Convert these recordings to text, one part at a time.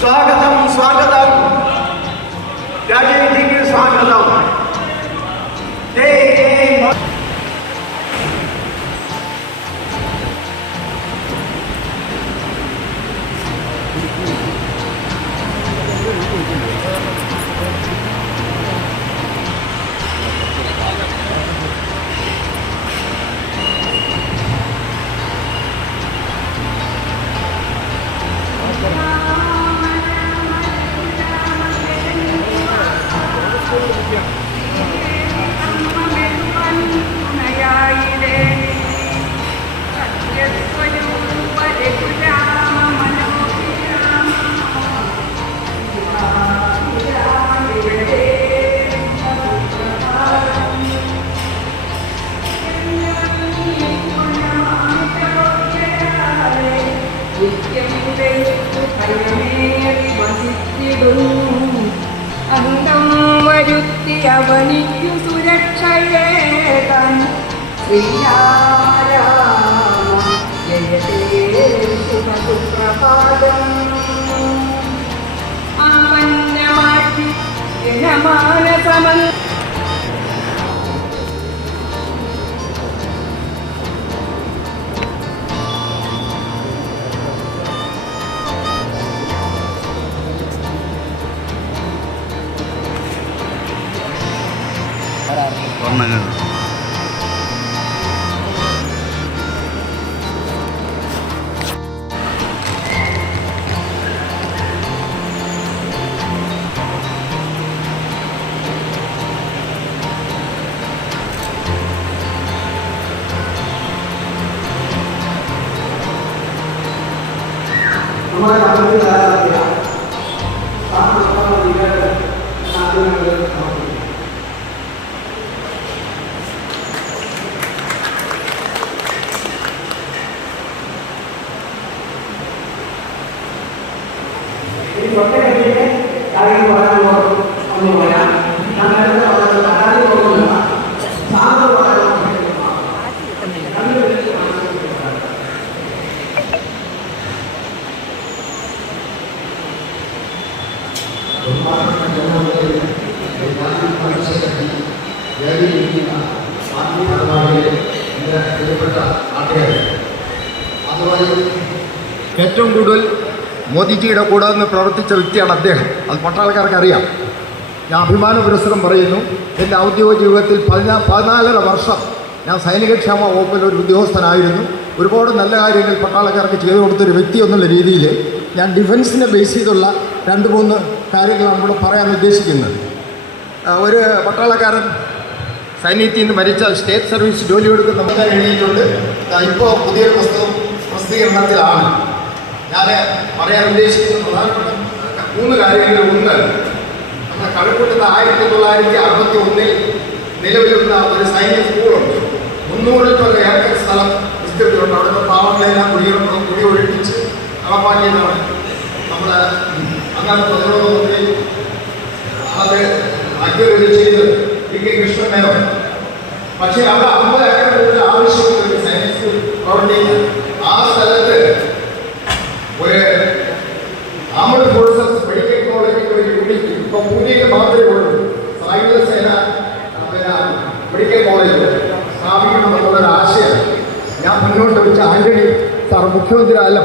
സ്വാഗതം സ്വാഗതം രാജേഷിക്ക് സ്വാഗതം. അംഗം വരുത്തി അവനിക്കു സുരക്ഷയേകാൻ ശ്രീരാമ ജയതേ സുഖസുപ്രഭാതം. ആമന്നമാറ്റി ജനമാനസമൻ വർണ്ണങ്ങൾ നമ്മുടെ നാട്ടിൽ ഒറ്റയ്ക്ക് കാര്യങ്ങൾ പറയാൻ ഒന്ന് പറയാം. ഏറ്റവും കൂടുതൽ മോദിജിയുടെ കൂടെ നിന്ന് പ്രവർത്തിച്ച വ്യക്തിയാണ് അദ്ദേഹം. അത് പട്ടാളക്കാർക്ക് അറിയാം. ഞാൻ അഭിമാന പുരസ്സരം പറയുന്നു. എൻ്റെ ഔദ്യോഗിക ജീവിതത്തിൽ 14.5 വർഷം ഞാൻ സൈനികക്ഷേമ വകുപ്പിൽ ഒരു ഉദ്യോഗസ്ഥനായിരുന്നു. ഒരുപാട് നല്ല കാര്യങ്ങൾ പട്ടാളക്കാർക്ക് ചെയ്തു കൊടുത്തൊരു വ്യക്തി എന്നുള്ള രീതിയിൽ ഞാൻ ഡിഫൻസിനെ ബേസ് ചെയ്തുള്ള 2-3 കാര്യങ്ങളാണ് ഇവിടെ പറയാൻ ഉദ്ദേശിക്കുന്നത്. ഒരു പട്ടാളക്കാരൻ സൈന്യത്തിൽ നിന്ന് മരിച്ചാൽ സ്റ്റേറ്റ് സർവീസ് ജോലി എടുക്കുന്ന നമുക്ക് എഴുതിയിട്ടുണ്ട്. ഇപ്പോൾ പുതിയൊരു പുസ്തകം പ്രസിദ്ധീകരണത്തിലാണ്. ഞാൻ പറയാൻ ഉദ്ദേശിക്കുന്ന പ്രധാനപ്പെട്ട 3 കാര്യങ്ങൾ. ഒന്ന്, നമ്മുടെ കഴക്കൂട്ടത്ത് 1961 നിലവിലുള്ള ഒരു സൈനിക സ്കൂളുണ്ട്. 300 ഏക്കർ സ്ഥലം വിസ്തൃതിയുണ്ട്. അവിടുത്തെ പാവങ്ങളെല്ലാം കുടി ഒഴിപ്പിച്ച് നടപ്പാക്കിയതാണ് നമ്മുടെ അന്നത്തെ പ്രതിരോധ മന്ത്രി. അത് അഗ്നി ചെയ്ത് പി കെ കൃഷ്ണമേനോൻ. പക്ഷേ അവിടെ 50 ഏക്കർ കൂടുതൽ ആവശ്യമുള്ള ഒരു സൈനിക സ്കൂൾ പ്രവർത്തിക്കുക. ആ സ്ഥലത്ത് ഒരു ആർമഡ് ഫോഴ്സസ് മെഡിക്കൽ കോളേജിൽ ഒരു യൂണിറ്റ് ഇപ്പൊ പൂനെയിൽ മാത്രമേ ഉള്ളൂ. സായുധ സേന മെഡിക്കൽ കോളേജ് സ്ഥാപിക്കണമെന്നുള്ളൊരു ആശയം ഞാൻ മുന്നോട്ട് വെച്ച ആന്റണി സാർ മുഖ്യമന്ത്രി അല്ല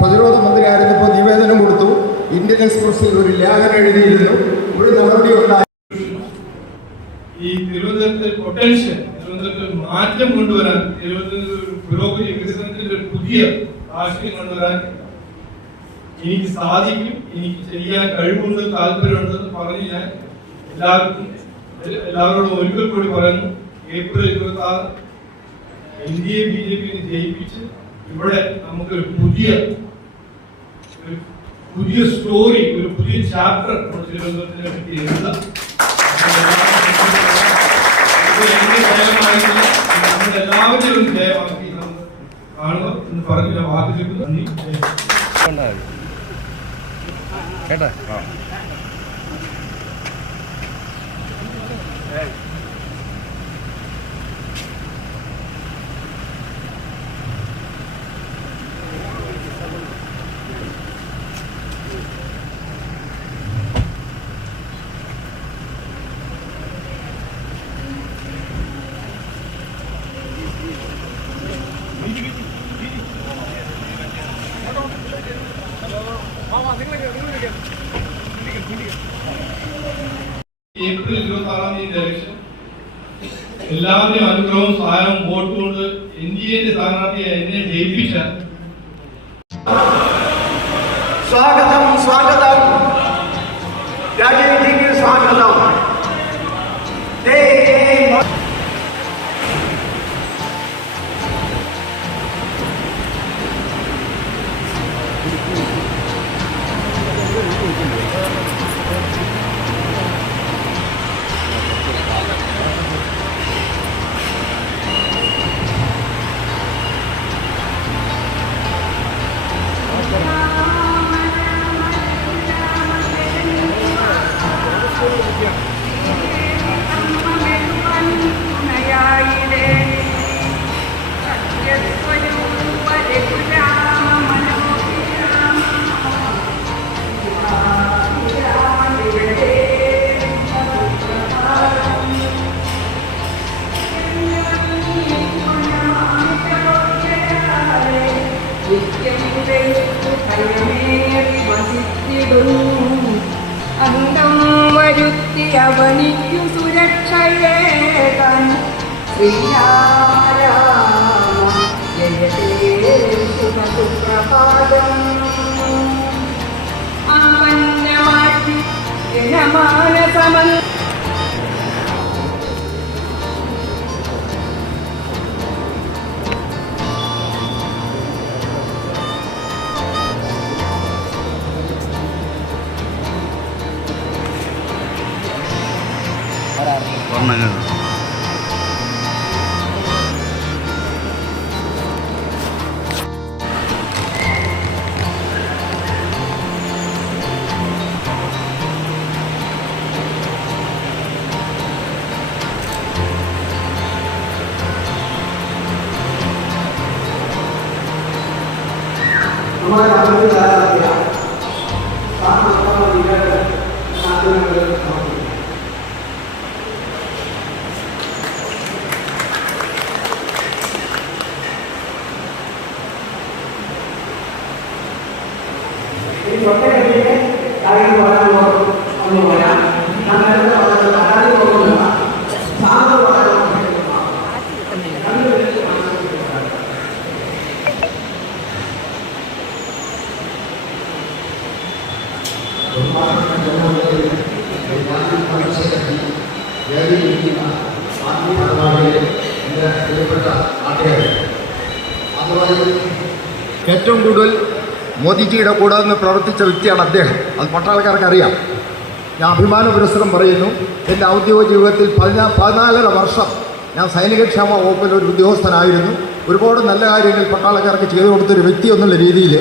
പ്രതിരോധ മന്ത്രിയായിരുന്നപ്പോൾ നിവേദനം കൊടുത്തു. ഇന്ത്യൻ എക്സ്പ്രസിൽ ഒരു ലേഖനം എഴുതിയിരുന്നു. ഒരു നടപടി ഉണ്ടായി. ഈ തിരുവനന്തപുരത്തെ പൊട്ടൻഷ്യൽ, തിരുവനന്തപുരത്തിൽ മാറ്റം കൊണ്ടുവരാൻ, തിരുവനന്തപുരത്ത് പുരോഗതി വികസനത്തിന്റെ ഒരു പുതിയ ആശയം കൊണ്ടുവരാൻ എനിക്ക് സാധിക്കും, എനിക്ക് ചെയ്യാൻ കഴിവുണ്ട്, താല്പര്യമുണ്ടെന്ന് പറഞ്ഞ് ഞാൻ എല്ലാവരോടും ഒരിക്കൽ കൂടി പറയുന്നു. ഏപ്രിൽ 26 ഇന്ത്യയെ BJP ജയിപ്പിച്ച് ഇവിടെ നമുക്കൊരു പുതിയ സ്റ്റോറി, ഒരു പുതിയ ചാപ്റ്റർ തിരുവനന്തപുരത്തിനെ പറ്റി എഴുതാം. നമ്മളെല്ലാവരും ജയമാക്കി കാണുക എന്ന് പറഞ്ഞ് ഞാൻ വാക്കിച്ചിട്ട് നന്ദി. കേട്ടോ ഏപ്രിൽ 26-ാം തീയതി ഇലക്ഷൻ എല്ലാവരുടെയും അനുഗ്രഹവും സഹായവും വോട്ട് കൊണ്ട് NDA സ്ഥാനാർത്ഥിയെ എന്നെ ജയിപ്പിച്ച സ്വാഗതം സ്വാഗതം രാജേഷിക്ക് സ്വാഗതം. അന്തം വരുത്തി അവനിക്കു സുരക്ഷയേകാൻ ശ്രീരാമ ജയതേ സുഖസുപ്രഭാതം. ആമന്യമാറ്റി ജനമാനസമൻ സ്വർണ്ണങ്ങൾ നമ്മുടെ നാട്ടിൽ ഈ ഒട്ടകത്തിന്റെ കാര്യങ്ങൾ പറയാൻ ഒന്ന് പറയാം. ഞാൻ നേരത്തെ പറഞ്ഞത് പരാതി പോകുന്നില്ല, സാധനം പറയാൻ ഏറ്റവും കൂടുതൽ മോദിജിയുടെ കൂടെ നിന്ന് പ്രവർത്തിച്ച വ്യക്തിയാണ് അദ്ദേഹം. അത് പട്ടാളക്കാർക്ക് അറിയാം. ഞാൻ അഭിമാന പുരസ്സരം പറയുന്നു. എൻ്റെ ഔദ്യോഗിക ജീവിതത്തിൽ 14.5 വർഷം ഞാൻ സൈനികക്ഷേമ വകുപ്പിൽ ഒരു ഉദ്യോഗസ്ഥനായിരുന്നു. ഒരുപാട് നല്ല കാര്യങ്ങൾ പട്ടാളക്കാർക്ക് ചെയ്തു കൊടുത്തൊരു വ്യക്തി എന്നുള്ള രീതിയിൽ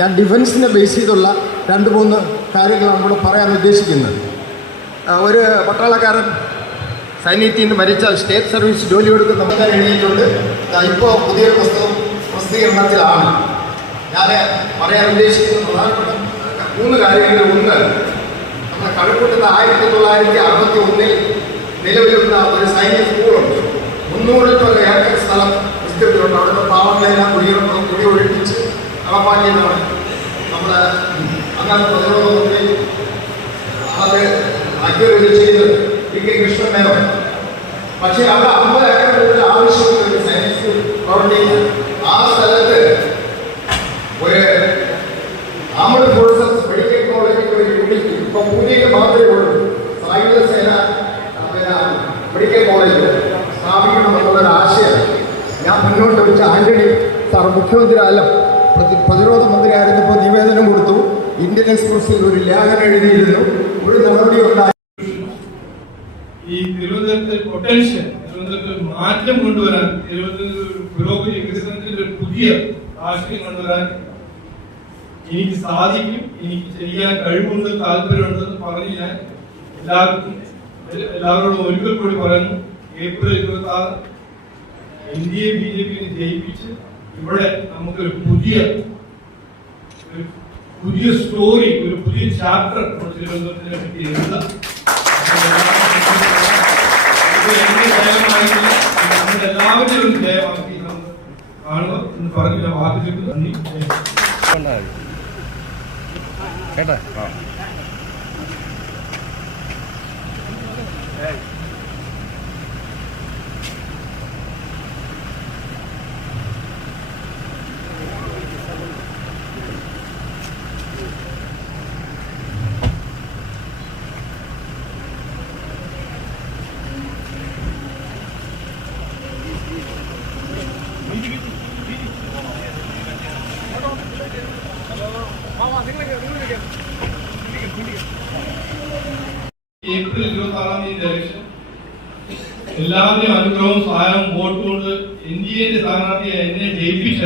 ഞാൻ ഡിഫൻസിനെ ബേസ് ചെയ്തുള്ള 2-3 കാര്യങ്ങളാണ് ഇവിടെ പറയാൻ ഉദ്ദേശിക്കുന്നത്. ഒരു പട്ടാളക്കാരൻ സൈന്യത്തിൽ നിന്ന് മരിച്ചാൽ സ്റ്റേറ്റ് സർവീസ് ജോലി കൊടുക്കുന്ന നമുക്ക് എഴുതിയിട്ടുണ്ട്. ഇപ്പോൾ പുതിയൊരു പുസ്തകം പ്രസിദ്ധീകരണത്തിലാണ്. ഞാൻ പറയാൻ ഉദ്ദേശിക്കുന്ന പ്രധാനപ്പെട്ട 3 കാര്യങ്ങൾ. ഒന്ന്, നമ്മുടെ കഴക്കൂട്ടത്ത് 1961 നിലവിലുള്ള ഒരു സൈനിക സ്കൂളുണ്ട്. 300 ഏക്കർ സ്ഥലം വിസ്തൃതിയുണ്ട്. അവിടുത്തെ പാവങ്ങളെല്ലാം കുടി ഒഴിപ്പിച്ച് നടപ്പാക്കിയതാണ് നമ്മുടെ അന്നത്തെ പ്രതിരോധ മന്ത്രി. അത് അക്യൂർ ചെയ്തത് PK കൃഷ്ണമേനോൻ. പക്ഷേ അവിടെ 50 ഏക്കർ കൂടുതൽ ആവശ്യമുള്ള ഒരു സൈനിക സ്കൂൾ പ്രവർത്തിക്കുന്നു. ആ സ്ഥലത്ത് ഒരു ആംഡ് ഫോഴ്സസ് മെഡിക്കൽ കോളേജിൽ ഒരു യൂണിറ്റ് ഇപ്പം പുതിയ മാത്രമേ ഉള്ളൂ. സായുധ സേന മെഡിക്കൽ കോളേജ് സ്ഥാപിക്കണമെന്നുള്ളൊരു ആശയം ഞാൻ മുന്നോട്ട് വെച്ച ആന്റണി സാർ മുഖ്യമന്ത്രി അല്ല പ്രതിരോധ മന്ത്രി ആയിരുന്നപ്പോൾ നിവേദനം കൊടുത്തു. ഇന്ത്യൻ എക്സ്പ്രസിൽ ഒരു ലേഖനം എഴുതിയിരുന്നു. ഒരു നടപടി ഉണ്ടായി. ഈ തിരുവനന്തപുരത്തെ പൊട്ടൻഷ്യൽ, തിരുവനന്തപുരത്ത് മാറ്റം കൊണ്ടുവരാൻ, തിരുവനന്തപുരത്ത് ഒരു പുരോഗതി വികസനത്തിന്റെ ഒരു പുതിയ ആശയം കൊണ്ടുവരാൻ എനിക്ക് സാധിക്കും, എനിക്ക് ചെയ്യാൻ കഴിവുണ്ട്, താല്പര്യമുണ്ടെന്ന് പറഞ്ഞ് ഞാൻ എല്ലാവരോടും ഒരിക്കൽ കൂടി പറയുന്നു. ഏപ്രിൽ 26 NDA BJP ജയിപ്പിച്ച് ഇവിടെ നമുക്കൊരു പുതിയ സ്റ്റോറി, ഒരു പുതിയ ചാപ്റ്റർ തിരുവനന്തപുരത്തിനെ പറ്റി എഴുതാം. എല്ലാവരുടെയും ഒരു ജയമാക്കി കാണുക എന്ന് പറഞ്ഞ് ഞാൻ വാക്കിലേക്ക് നന്ദി. കേട്ടാ ഏപ്രിൽ 26-ാം തീയതി ഇലക്ഷൻ എല്ലാവരുടെയും അനുഗ്രഹവും സഹായവും വോട്ട് കൊണ്ട് NDA സ്ഥാനാർത്ഥിയെ എന്നെ ജയിപ്പിച്ച